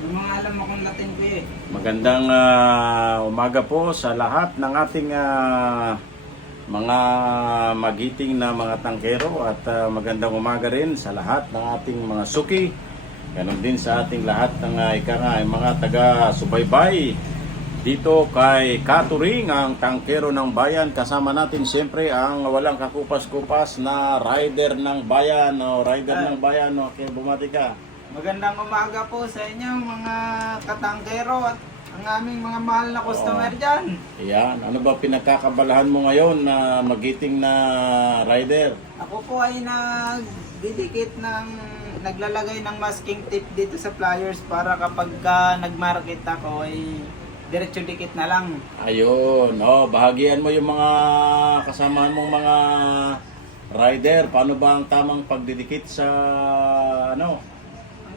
Yung mga alam mo kung Latin ko eh. Magandang ah, umaga po sa lahat ng ating ah, mga magiting na mga tangkero at ah, magandang umaga rin sa lahat ng ating mga suki. Ganon din sa ating lahat ng uh, ika nga, mga taga-subaybay dito kay Katuring, ang tangkero ng bayan. Kasama natin siyempre ang walang kakupas-kupas na rider ng bayan o rider ng bayan. O, okay, bumati ka. Magandang umaga po sa inyo mga katangkero at ang aming mga mahal na customer dyan. Yan, ano ba pinagkakabalahan mo ngayon na magiting na rider? Ako po ay nagdidikit ng naglalagay ng masking tape dito sa flyers para kapag ka nagmarket ako ay diretso dikit na lang. Ayun, oh, bahagian mo yung mga kasamahan mong mga rider. Paano ba ang tamang pagdidikit sa ano?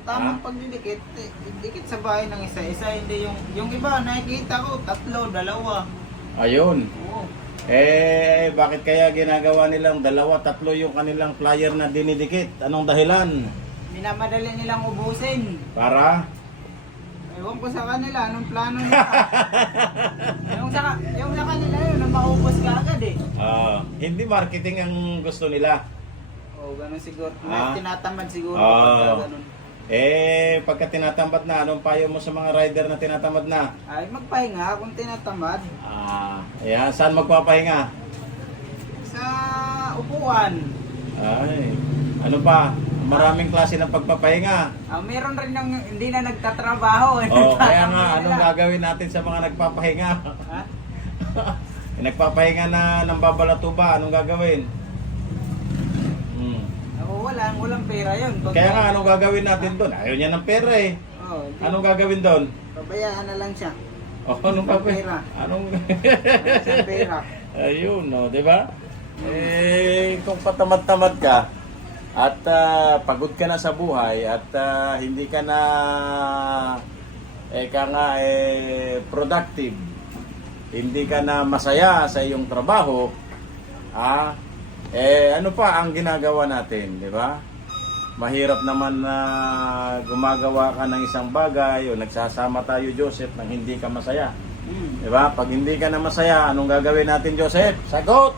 Ang tamang pagdidikit, eh, dikit sa bahay ng isa-isa, hindi yung yung iba nakikita ko tatlo, dalawa. Ayun. Oo. Eh, bakit kaya ginagawa nilang dalawa, tatlo yung kanilang flyer na dinidikit? Anong dahilan? Minamadali nilang ubusin. Para? Ewan ko sa kanila, anong plano nila? yung, sa, yung sa kanila yun, na maubos ka agad eh. ah, hindi marketing ang gusto nila. Oo, ganun siguro. May Ah. tinatamad siguro Ah. pagka ganun. Eh, pagka tinatamad na, anong payo mo sa mga rider na tinatamad na? Ay, magpahinga kung tinatamad. Ah, ayan, saan magpapahinga? Sa upuan. Ay, ano pa? Maraming klase ng pagpapahinga. Ah, meron rin yung hindi na nagtatrabaho. eh. Oh, kaya nga, Nagtatamad anong nila. gagawin natin sa mga nagpapahinga? Ha? nagpapahinga na ng babalatuba, anong gagawin? Wala, walang pera yun. Pag- Kaya nga, anong gagawin natin doon? Ayaw niya ng pera eh. Oo, di- Anong gagawin doon? Pabayaan na lang siya. Oh, anong Walang gagawin? pera. Anong... Wala siyang pera. Ayun, no, di ba? Eh, kung patamad-tamad ka at ah, pagod ka na sa buhay at ah, hindi ka na eh ka nga eh productive, hindi ka na masaya sa iyong trabaho, ah, eh ano pa ang ginagawa natin, di ba? Mahirap naman na gumagawa ka ng isang bagay o nagsasama tayo Joseph nang hindi ka masaya. Hmm. Di ba? Pag hindi ka na masaya, anong gagawin natin, Joseph? Sagot!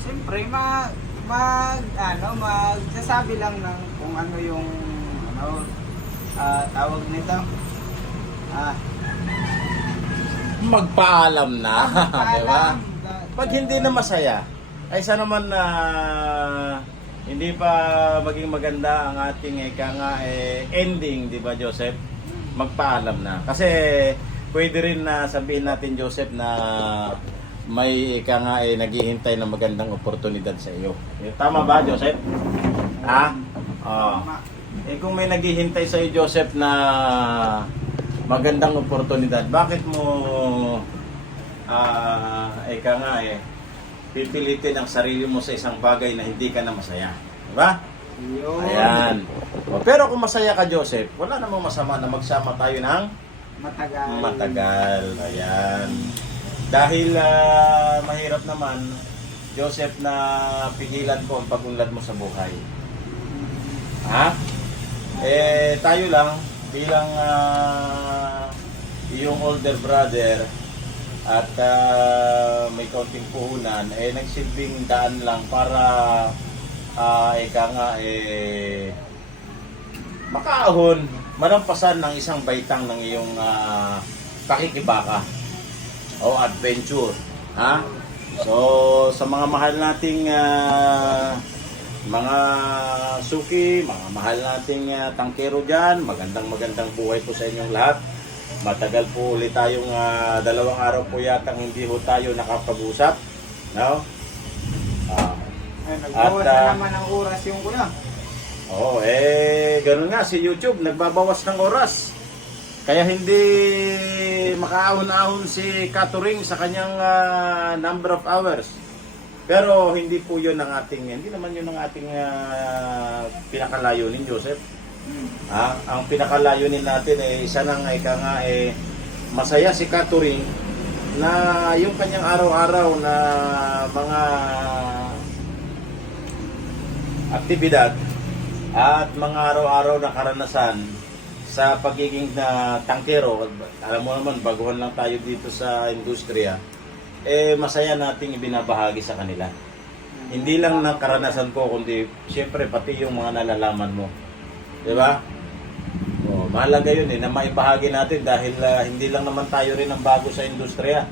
Siyempre, mag, mag, ano, magsasabi lang ng kung ano yung, ano, ah, tawag nito. Ah, Magpaalam na, di ba? paalam. Pag hindi na masaya, ay sa naman na hindi pa maging maganda ang ating eka nga eh, ending, di ba, Joseph? Magpaalam na. Kasi pwede rin na sabihin natin, Joseph, na may eka nga eh, naghihintay ng magandang oportunidad sa iyo. Eh, Tama ba, Joseph? Ha? Tama. Eh kung may naghihintay sa iyo Joseph na magandang oportunidad, bakit mo ah eka nga eh pipilitin ang sarili mo sa isang bagay na hindi ka na masaya? Di ba? Yun. Ayan. Pero kung masaya ka Joseph, wala namang masama na magsama tayo ng Matagal. matagal. Ayan. Dahil ah, mahirap naman Joseph na pigilan ko ang pagunlad mo sa buhay. Ha? Eh, tayo lang bilang ah, iyong older brother at ah, may kaunting puhunan, eh nagsilbing daan lang para ah, ika nga eh makaahon, malampasan ng isang baitang ng iyong ah, pakikibaka o adventure. Ha? So, sa mga mahal nating ah, mga suki, mga mahal nating ah, tangkero dyan, magandang magandang buhay po sa inyong lahat. Matagal po ulit tayong ah, dalawang araw po yatang hindi ho tayo nakapag-usap. No? Ah, Ay, nagbawas At, ah, na naman ang oras yung kuya. Oo, eh, ganun nga, si YouTube, nagbabawas ng oras. Kaya hindi makaahon-ahon si Katuring sa kanyang ah, number of hours. Pero hindi po yun ang ating, hindi naman yun ang ating uh, pinakalayunin, Joseph. Ah, ang pinakalayunin natin eh, isa nang ika nga eh, masaya si Katuring na yung kanyang araw-araw na mga aktibidad at mga araw-araw na karanasan sa pagiging na tangkero, alam mo naman, baguhan lang tayo dito sa industriya, eh masaya nating ibinabahagi sa kanila. Hindi lang ng karanasan ko, kundi siyempre pati yung mga nalalaman mo. Di ba? Oh, mahalaga yun eh, na maibahagi natin dahil ah, hindi lang naman tayo rin ang bago sa industriya.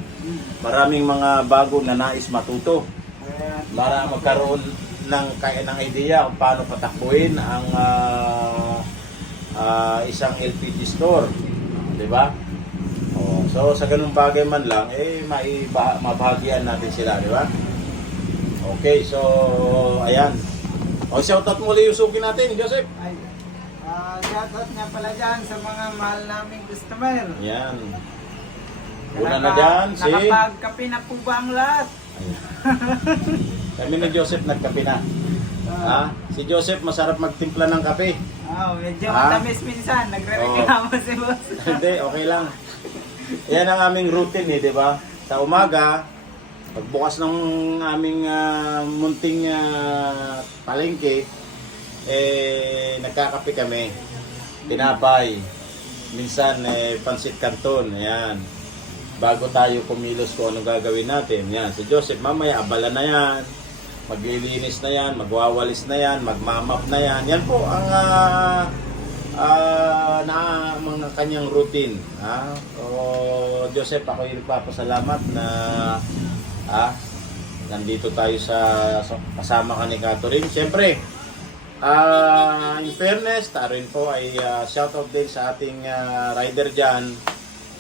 Maraming mga bago na nais matuto para magkaroon ng ng idea kung paano patakbuhin ang ah, ah, isang LPG store, 'di ba? Oh, so sa ganung bagay man lang eh maiba, mabahagian natin sila, 'di ba? Okay, so ayan. O shoutout mo ulit yung natin, Joseph. Ah, shoutout nga pala dyan sa mga mahal naming customer. Yan. Una na dyan, si... Nakapagkape na po ba ang lahat? Kami ni Joseph nagkape na. Ha? Si Joseph masarap magtimpla ng kape. Oh, medyo Ah? matamis minsan. Nagre-reklamo si boss. Hindi, okay lang. Yan ang aming routine eh, di ba? Sa umaga, pagbukas ng aming ah, munting ah, palengke, eh, nagkakape kami. Tinapay. Minsan, eh, pansit kanton. Ayan. Bago tayo kumilos kung anong gagawin natin. Yan, si Joseph, mamaya, abala na yan. Maglilinis na yan, magwawalis na yan, magmamap na yan. Yan po ang ah, ah, na mga kanyang routine. Ha? O, Joseph, ako yung nagpapasalamat na ah, nandito tayo sa, sa kasama ka ni Catherine. Siyempre, ah, in fairness, tarin po ay ah, shoutout din sa ating ah, rider dyan,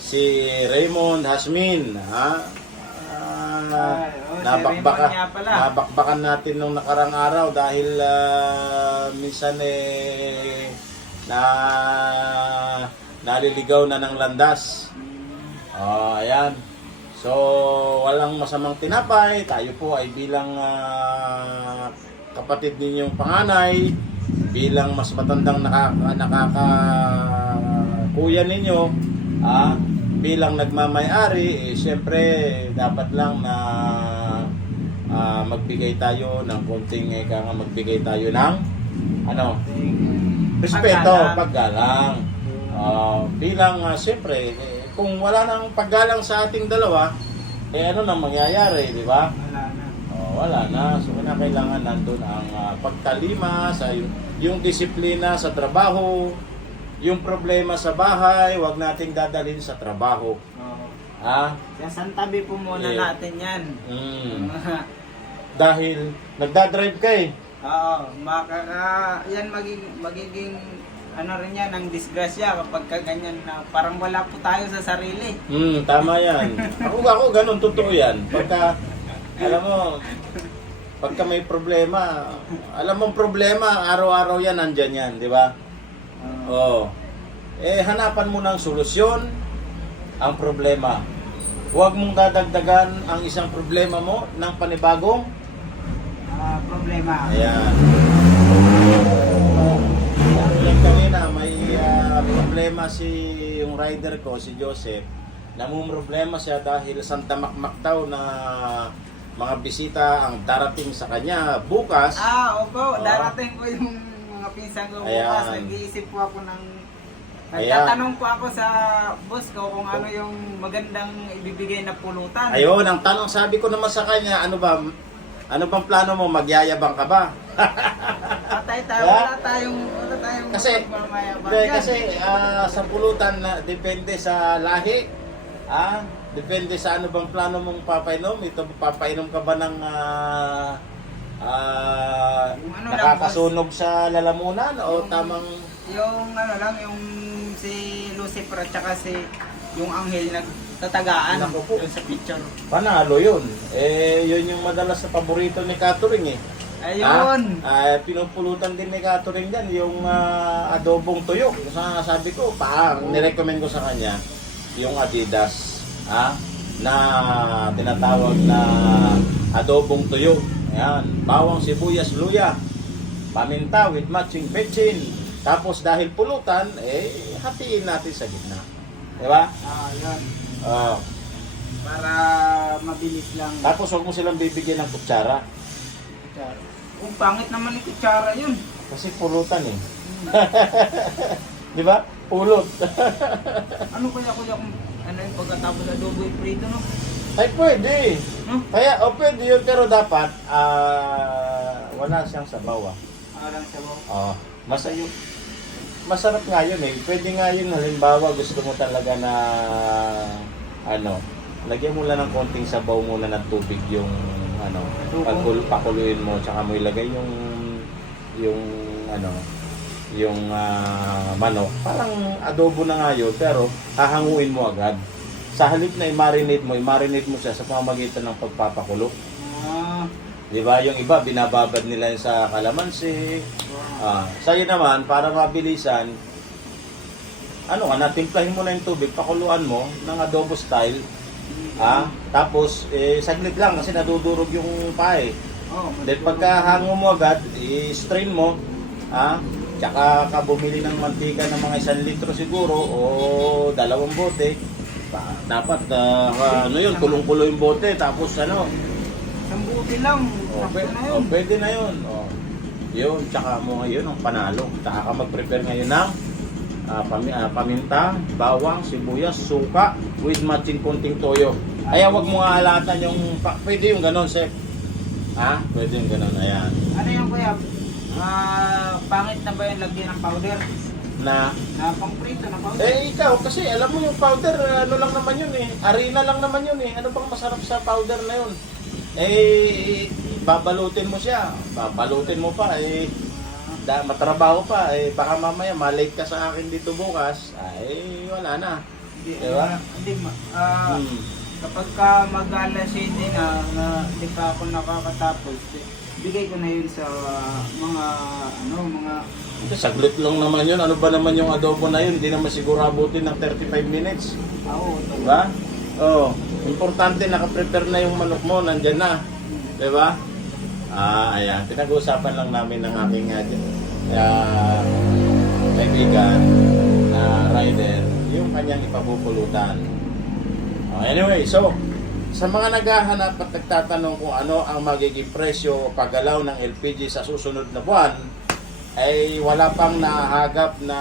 si Raymond Hasmin. Ha? Oh, si nabakbaka, pala. nabakbakan natin nung nakarang araw dahil ah, minsan eh na naliligaw na ng landas. Ah, ayan. So, walang masamang tinapay. Tayo po ay bilang ah, kapatid ninyong panganay, bilang mas matandang nakaka, nakaka kuya ninyo, ah, bilang nagmamay-ari, eh, siyempre dapat lang na ah, magbigay tayo ng konting eh, kaya nga magbigay tayo ng ano, respeto, Paggalang. paggalang. Ah, bilang ah, siyempre, eh, kung wala nang paggalang sa ating dalawa, eh ano nang mangyayari, di ba? Wala na. So, kailangan nandun ang ah, pagtalima, sa yung, yung disiplina sa trabaho, yung problema sa bahay, wag nating dadalhin sa trabaho. Oh. Ha? Sasantabi po muna Yeah. natin yan. Mm. Dahil nagdadrive ka eh. Oo, makaka, yan magiging, magiging ano rin yan, ang disgrasya kapag ka ganyan na parang wala po tayo sa sarili. Hmm, tama yan. Ako, ako ganun, totoo yan. Pagka, alam mo, pagka may problema, alam mo problema, araw-araw yan, nandyan yan, di ba? Oo. Oo. Eh, hanapan mo ng solusyon ang problema. Huwag mong dadagdagan ang isang problema mo ng panibagong. Ah, problema. Ayan. Yung kanina, may ah, problema si yung rider ko, si Joseph. Namumroblema siya dahil Santa Makmak daw na mga bisita ang darating sa kanya bukas. Ah, opo, Oo. darating po yung mga pinsan ko bukas. Ayan. Nag-iisip po ako ng... Nagtatanong po ako sa boss ko kung ano yung magandang ibibigay na pulutan. Ayun, ang tanong sabi ko naman sa kanya, ano ba, ano bang plano mo? Magyayabang ka ba? Patay tayo, wala tayong, wala tayong Kasi- magmamayabang Hindi, yan. kasi ah, sa pulutan, na depende sa lahi. Ah, depende sa ano bang plano mong papainom. Ito, papainom ka ba ng ah, Yung ano lang, nakakasunog sa lalamunan o Yung- tamang Yung ano lang, yung si Lucifer at saka si yung anghel nagtatagaan Naku po. yung sa picture. panalo yun? Eh, yun yung madalas na paborito ni Catherine eh. Ayun! Ah, ah, pinupulutan din ni Catherine yan, yung ah, adobong tuyo. Yung sa sabi ko, pa, nirecommend ko sa kanya, yung Adidas, ah, na tinatawag na adobong tuyo. Ayan, bawang sibuyas, luya, paminta with matching petchin. Tapos dahil pulutan, eh, hatiin natin sa gitna. Di ba? Ah, yun. Ah, Para mabilis lang. tapos huwag mo silang bibigyan ng kutsara. Kutsara. Kung pangit naman ni kutsara yun. Kasi pulutan eh. Di ba? pulot. Ano kaya kuya kung ano yung pagkatapos adobo yung prito no? Ay, pwede. Hmm? Kaya, o pwede yun, pero dapat, ah, wala siyang sabaw ah. Parang sabaw. Oh, masayo. Masarap nga yun eh. Pwede nga yun, halimbawa gusto mo talaga na, ano, lagyan mo lang ng konting sabaw muna ng tubig yung, ano, Adobo. pagkul pakuluin mo, tsaka mo ilagay yung, yung, ano, yung ah, manok. Parang adobo na nga yun, pero hahanguin mo agad. Sa halip na i-marinate mo, i-marinate mo siya sa pamamagitan ng pagpapakulo. Ah, Di ba? Yung iba, binababad nila yun sa kalamansi, Ah, sa'yo naman, para mabilisan, ano ka, natimplahin mo na yung tubig, pakuluan mo ng adobo style. Ah, tapos, eh, saglit lang kasi nadudurog yung pae. oh, Then pagka hango mo agad, i-strain mo, ah, tsaka ka bumili ng mantika ng mga isang litro siguro o dalawang bote. Pa- Dapat, ah, ano yun, kulong-kulo yung bote, tapos ano, Isang buti lang. Oh, Sakto pwede, na yun. pwede na yun. Oh. Yun, tsaka mo ngayon ang panalo. Tsaka ka mag-prepare ngayon ng ah, pami- ah, paminta, bawang, sibuyas, suka, with matching konting toyo. Kaya wag mo alatan yung, pa- pwede yung ganon, Sep. Ha? Pwede yung ganon, ayan. Ano yung kuya? Ah, pangit na ba yung lagyan ng powder? Na, Na pang prito na powder? eh ikaw, kasi alam mo yung powder, ano lang naman yun eh. Harina lang naman yun eh. Ano bang masarap sa powder na yun? Eh, babalutin mo siya. Babalutin mo pa eh. da, matrabaho pa, eh, baka mamaya malate ka sa akin dito bukas, ay wala na. Hindi, Diba? hindi, ma- ah, Hmm. kapag ka mag-alas 7 na, na hindi pa ako nakakatapos, eh, bigay ko na yun sa mga, ano, mga, Saglit lang naman yun. Ano ba naman yung adobo na yun? Hindi naman siguro abutin ng 35 minutes. tao. Diba? Oh, importante naka-prepare na yung manok mo, nandyan na. Diba? Ah, ayan. Pinag-uusapan lang namin ng aking uh, kaibigan na rider yung kanyang ipapupulutan. Oh, anyway, so, sa mga naghahanap at nagtatanong kung ano ang magiging presyo o paggalaw ng LPG sa susunod na buwan, ay wala pang nahagap na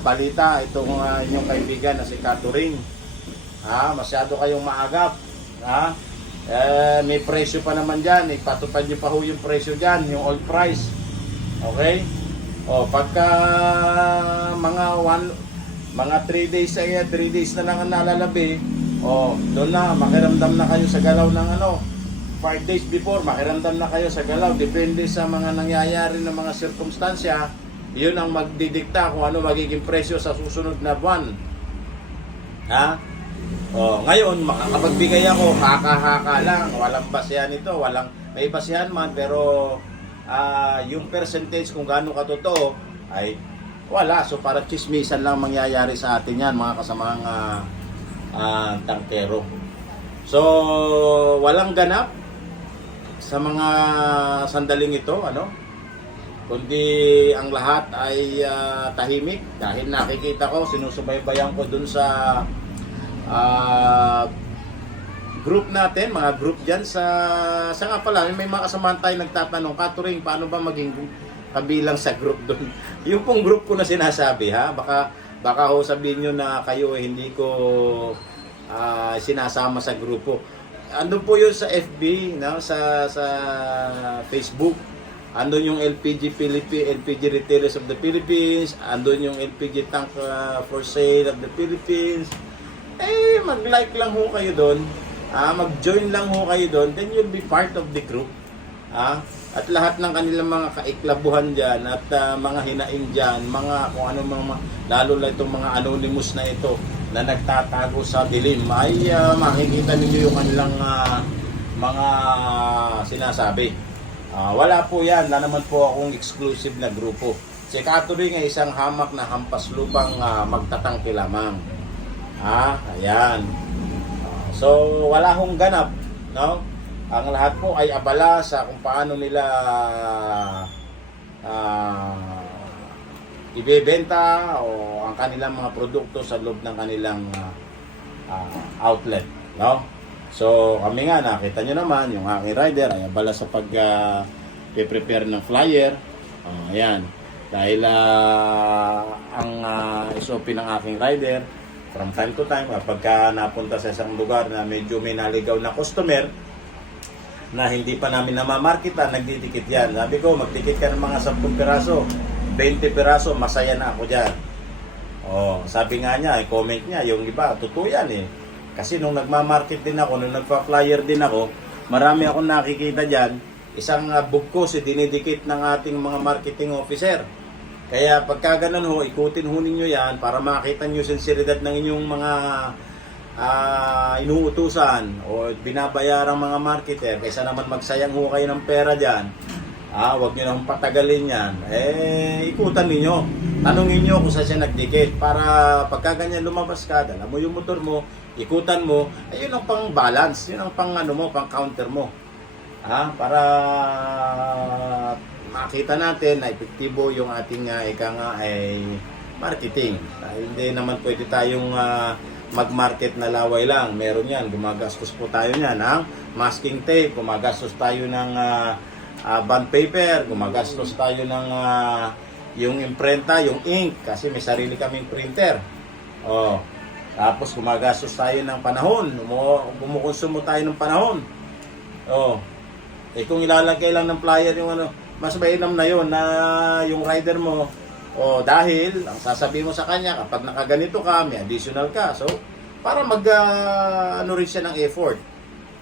balita itong uh, inyong kaibigan na si Katuring. Ha, masyado kayong maagap. Ha? Eh, may presyo pa naman dyan. Ipatupad nyo pa ho yung presyo dyan, yung old price. Okay? O, pagka mga one, mga 3 days ay 3 days na lang ang nalalabi, o, doon na, makiramdam na kayo sa galaw ng ano, 5 days before, makiramdam na kayo sa galaw. Depende sa mga nangyayari ng mga sirkumstansya, yun ang magdidikta kung ano magiging presyo sa susunod na buwan. Ha? Oh, ngayon makakapagbigay ako haka-haka lang, walang basihan ito, walang may basihan man pero ah, yung percentage kung gaano katotoo ay wala. So para chismisan lang mangyayari sa atin 'yan mga kasamang ah, ah, tangkero. So walang ganap sa mga sandaling ito, ano? Kundi ang lahat ay ah, tahimik dahil nakikita ko, sinusubaybayan ko dun sa ah, group natin, mga group dyan sa, sa nga pala, may mga kasamahan tayo nagtatanong, Katuring, paano ba maging kabilang sa group doon? Yung pong group ko na sinasabi, ha? Baka, baka ho sabihin nyo na kayo eh, hindi ko ah, sinasama sa grupo. Andun po yun sa FB, no? sa, sa Facebook. Andun yung LPG Philippines, LPG Retailers of the Philippines. Andun yung LPG Tank ah, for Sale of the Philippines eh mag-like lang ho kayo doon. Ah, mag-join lang ho kayo doon, then you'll be part of the group. Ah, at lahat ng kanilang mga kaiklabuhan diyan at ah, mga hinaing diyan, mga kung ano mga lalo na itong mga anonymous na ito na nagtatago sa dilim ay ah, makikita ninyo yung kanilang ah, mga sinasabi. Ah, wala po yan, na naman po akong exclusive na grupo. Si Katuring ay isang hamak na hampas lupang ah, magtatangki lamang. Ah, ayan. Ah, So, wala hong ganap, no? Ang lahat po ay abala sa kung paano nila ah, ibebenta o ang kanilang mga produkto sa loob ng kanilang ah, outlet, no? So, kami nga, nakita nyo naman, yung aking rider ay abala sa pag ah, prepare ng flyer. Ah, ayan. Dahil ah, ang uh, SOP ng aking rider, from time to time, kapag ka napunta sa isang lugar na medyo may naligaw na customer, na hindi pa namin namamarketan, nagdidikit yan. Sabi ko, magdikit ka ng mga 10 piraso, 20 piraso, masaya na ako dyan. Oh, sabi nga niya, eh, comment niya, yung iba, totoo yan eh. Kasi nung nagmamarket din ako, nung nagpa-flyer din ako, marami akong nakikita dyan, isang uh, bugkos, eh, dinidikit ng ating mga marketing officer. Kaya pagka ganun ho, ikutin ho ninyo yan para makita nyo sinseridad ng inyong mga ah inuutusan o binabayarang mga marketer kaysa naman magsayang ho kayo ng pera dyan ah wag niyo nang patagalin yan. Eh ikutan ninyo. Tanungin niyo kung saan siya nagdikit. Para pagka ganyan lumabas ka dala mo yung motor mo ikutan mo ayun ang pang balance. Yun ang pang ano mo pang counter mo. Ah para makita natin na epektibo yung ating uh, ika nga ay marketing. Dahil hindi naman pwede tayong ah, mag-market na laway lang. Meron yan. Gumagastos po tayo niyan ng masking tape. Gumagastos tayo ng ah, ah, bond paper. Gumagastos tayo ng ah, yung imprenta, yung ink. Kasi may sarili kaming printer. Oh. Tapos gumagastos tayo ng panahon. Umu- Bumukonsumo tayo ng panahon. Oh. Eh kung ilalagay lang ng flyer yung ano, mas mainam na yon na yung rider mo o dahil ang sasabihin mo sa kanya kapag nakaganito ka, may additional ka. So, para mag ah, ano rin siya ng effort.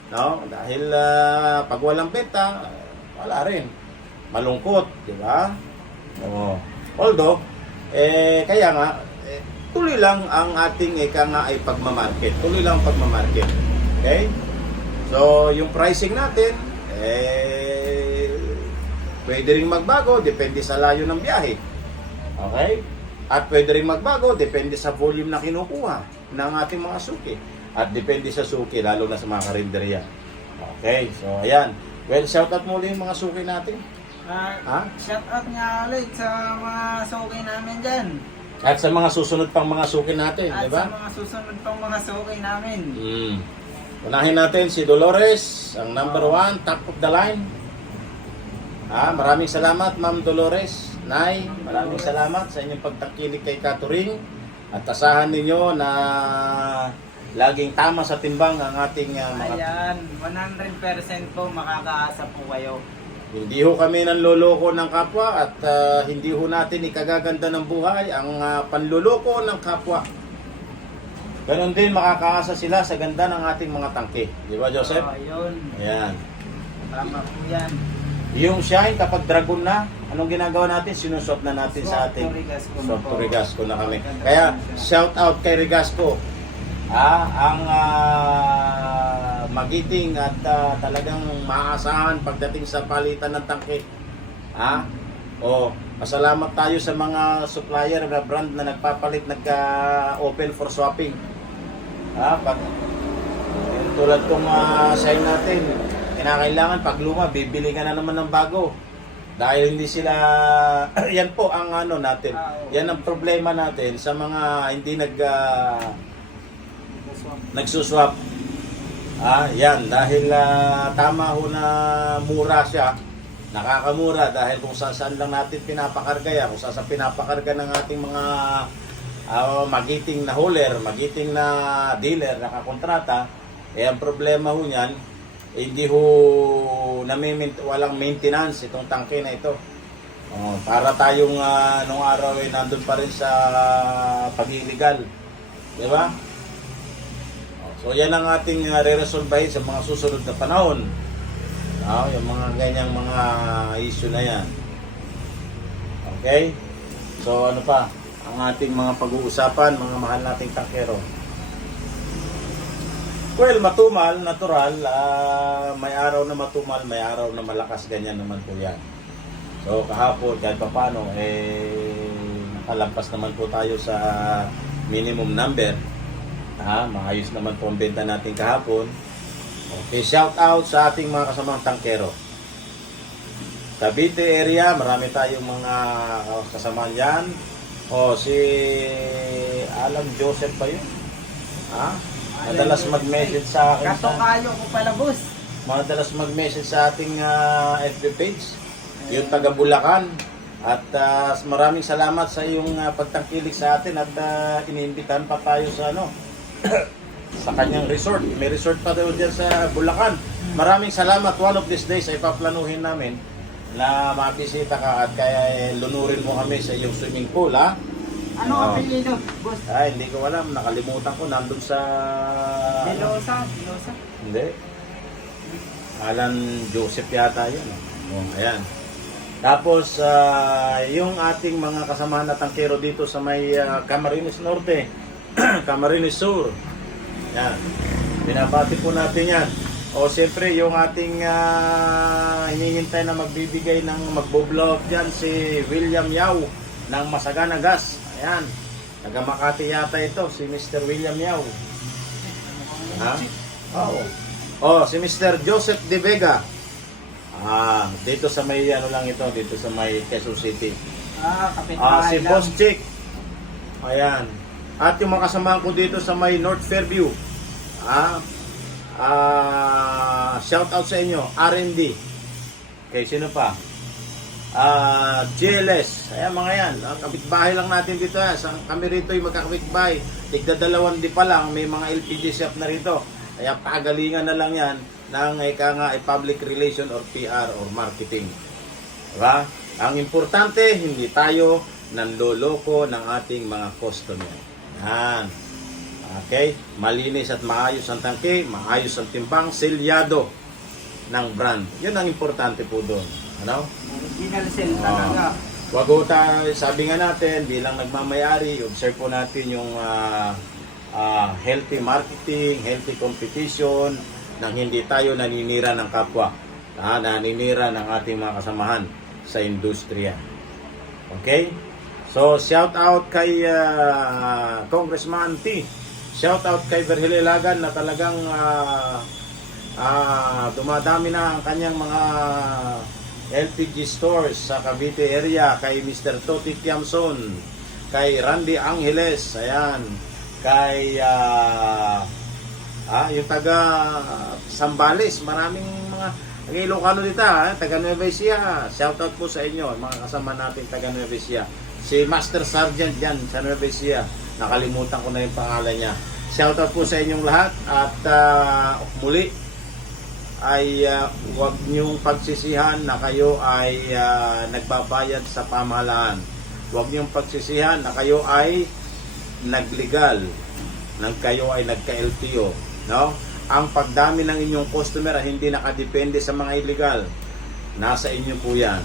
No? Dahil ah, pag walang benta, wala rin. Malungkot, di ba? Oo. Although, eh, kaya nga, eh, tuloy lang ang ating ika nga ay pagmamarket. Tuloy lang ang pagmamarket. Okay? So, yung pricing natin, eh, pwede rin magbago, depende sa layo ng biyahe. Okay? At pwede rin magbago, depende sa volume na kinukuha ng ating mga suki. At depende sa suki, lalo na sa mga karinderya. Okay, so ayan. Well, shout out muli yung mga suki natin. Ah, Ha? shout out nga ulit sa mga suki namin dyan. At sa mga susunod pang mga suki natin, At di ba? sa mga susunod pang mga suki namin. Mm. Unahin natin si Dolores, ang number one, top of the line. Ah, maraming salamat, Ma'am Dolores. Nay, maraming salamat sa inyong pagtangkilik kay Katuring. At asahan ninyo na laging tama sa timbang ang ating ah, mga Ayan, 100% po makakaasa po kayo. Hindi ho kami nanloloko ng kapwa at ah, hindi ho natin ikagaganda ng buhay ang ah, panloloko ng kapwa. Ganon din makakaasa sila sa ganda ng ating mga tangke. Di ba, Joseph? Oh, ayun. Ayan. Tama po yan. Yung shine, kapag dragon na, anong ginagawa natin? Sinusot na natin sa ating swap to Rigasco na kami. Kaya, shout out kay Rigasco. Ah, ang ah, magiting at ah, talagang maaasahan pagdating sa palitan ng tangke. Ah, oh, pasalamat tayo sa mga supplier na brand na nagpapalit, nagka-open for swapping. Ah, pag yung tulad kong uh, sign natin, kinakailangan pag luma, bibili ka na naman ng bago. Dahil hindi sila, yan po ang ano natin, Ah, oo. yan ang problema natin sa mga hindi nag, ah, nagsuswap. Ah, yan, dahil ah, tama ho na mura siya, nakakamura dahil kung saan saan lang natin pinapakarga yan, kung saan saan pinapakarga ng ating mga ah, magiting na hauler, magiting na dealer, nakakontrata, eh ang problema ho niyan, hindi ho namimint walang maintenance itong tangke na ito. Oh, para tayong ah, nung araw ay nandun pa rin sa pag-illegal. Di ba? Oh, So yan ang ating uh, re-resolvehin sa mga susunod na panahon. Ah, yung mga ganyang mga issue na yan. Okay? So ano pa? Ang ating mga pag-uusapan, mga mahal nating tangkero. Well, matumal, natural. ah, may araw na matumal, may araw na malakas. Ganyan naman po yan. So kahapon, kahit pa paano, eh, nakalampas naman po tayo sa minimum number. Ha, maayos naman po ang benta natin kahapon. Okay, shout out sa ating mga kasamang tangkero. Cavite area, marami tayong mga kasama yan. O, si Alam Joseph ba yun? Ha? Madalas mag-message sa akin sa, Katokayo ko pala, boss. madalas mag-message sa ating ah, FB page. Yung taga Bulacan. At ah, maraming salamat sa iyong ah, pagtangkilik sa atin at uh, iniimbitahan pa tayo sa ano sa kanyang resort. May resort pa daw dyan sa Bulacan. Maraming salamat. One of these days ay paplanuhin namin na mabisita ka at kaya eh, lunurin mo kami sa iyong swimming pool ha. Ano Oo. apelido, boss? Ay, hindi ko alam. Nakalimutan ko. Nandun sa... Delosa, Delosa. Hindi. Alan Joseph yata yun. Oh, ayan. Tapos, ah, yung ating mga kasamahan na tangkero dito sa may ah, Camarines Norte, Camarines Sur. Yan. Binabati po natin yan. O siyempre, yung ating ah, hinihintay na magbibigay ng magbo-blow up dyan, si William Yao ng Masagana Gas. Ayan. Taga Makati yata ito, si Mr. William Yao. Ha? Oo. Oh, si Mr. Joseph De Vega. Ah, dito sa may ano lang ito, dito sa may Quezon City. Ah, Ah, kapitbahay si lang. Boss Chick. Ayan. At yung mga kasamahan ko dito sa may North Fairview. Ah, ah, shout out sa inyo, R&D. Okay, sino pa? Ah, GLS. Ayan mga yan. Ang kapitbahay lang natin dito. ah. Sa, kami rito yung magkakapitbahay. Tigda dalawang di pa lang, may mga LPG shop na rito. Kaya pagalingan na lang yan ng ika nga ay public relation or PR or marketing. Diba? Ang importante, hindi tayo nanloloko ng ating mga customer. Yan. Okay? Malinis at maayos ang tangke, maayos ang timbang, selyado ng brand. Yun ang importante po doon. Ano? Original cell talaga. Wag ho tayo, sabi nga natin, bilang nagmamayari, observe po natin yung ah, ah, healthy marketing, healthy competition, nang hindi tayo naninira ng kapwa, ah, naninira ng ating mga kasamahan sa industriya. Okay? So, shout out kay ah, Congressman T. Shout out kay Virgil Ilagan na talagang ah, ah, dumadami na ang kanyang mga LPG stores sa Cavite area kay Mr. Toti Tiamson, kay Randy Angeles, ayan, kay ah, ah, yung taga Sambales, maraming mga ang Ilocano dito, ha? taga Nueva Ecija. Shout out po sa inyo, mga kasama natin taga Nueva Ecija. Si Master Sergeant dyan sa Nueva Ecija. Nakalimutan ko na yung pangalan niya. Shout out po sa inyong lahat at ah, muli ay uh, huwag niyong pagsisihan na kayo ay ah, nagbabayad sa pamahalaan. Huwag niyong pagsisihan na kayo ay nagligal, nang kayo ay nagka-LTO. No? Ang pagdami ng inyong customer ay hindi nakadepende sa mga illegal. Nasa inyo po yan.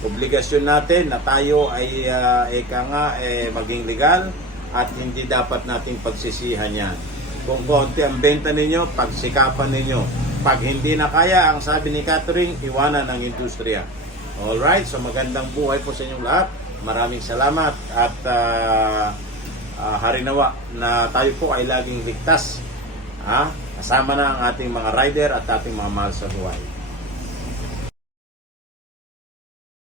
Obligasyon natin na tayo ay uh, eka nga eh, maging legal at hindi dapat nating pagsisihan yan. Kung konti ang benta ninyo, pagsikapan ninyo. Pag hindi na kaya, ang sabi ni Catherine, iwanan ng industriya. Alright, so magandang buhay po sa inyong lahat. Maraming salamat at ah, ah, harinawa na tayo po ay laging ligtas. Ha? Kasama na ang ating mga rider at ating mga mahal sa buhay.